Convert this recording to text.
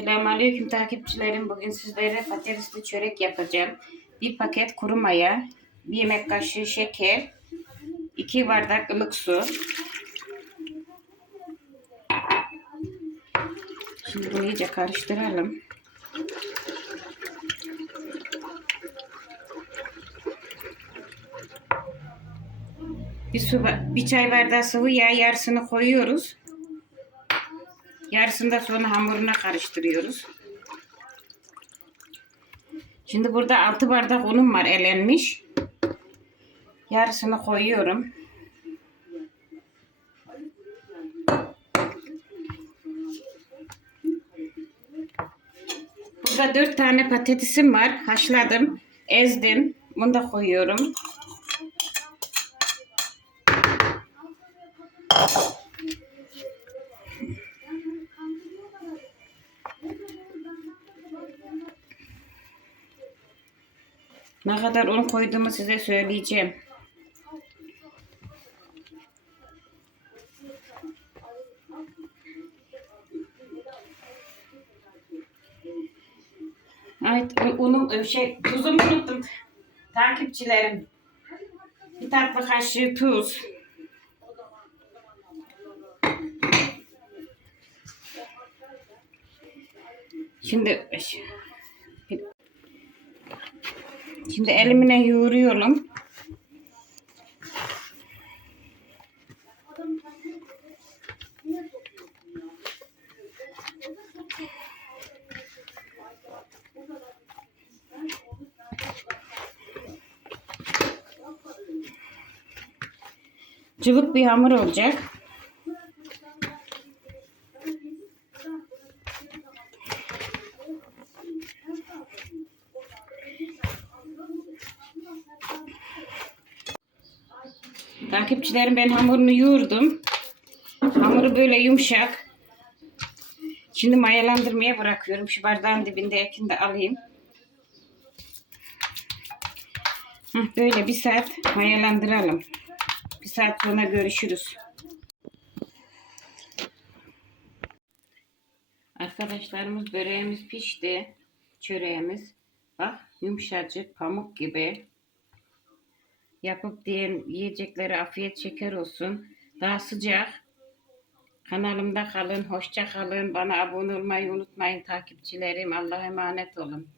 Selamünaleyküm takipçilerim. Bugün sizlere patatesli çörek yapacağım. Bir paket kuru maya, bir yemek kaşığı şeker, iki bardak ılık su. Şimdi bunu iyice karıştıralım. Bir su, bir çay bardağı sıvı yağ yarısını koyuyoruz. Yarısını sonra hamuruna karıştırıyoruz. Şimdi burada 6 bardak unum var elenmiş. Yarısını koyuyorum. Burada 4 tane patatesim var. Haşladım. Ezdim. Bunu da koyuyorum. Ne kadar un koyduğumu size söyleyeceğim. Ay unum şey tuzumu unuttum. Takipçilerim. Bir tatlı kaşığı tuz. Şimdi Şimdi elimine yoğuruyorum. Cıvık bir hamur olacak. Takipçilerim ben hamurunu yoğurdum. Hamuru böyle yumuşak. Şimdi mayalandırmaya bırakıyorum. Şu bardağın dibindekini de alayım. Böyle bir saat mayalandıralım. Bir saat sonra görüşürüz. Arkadaşlarımız böreğimiz pişti. Çöreğimiz. Bak yumuşacık pamuk gibi. Yapıp diyen yiyecekleri afiyet şeker olsun. Daha sıcak. Kanalımda kalın. Hoşça kalın. Bana abone olmayı unutmayın takipçilerim. Allah'a emanet olun.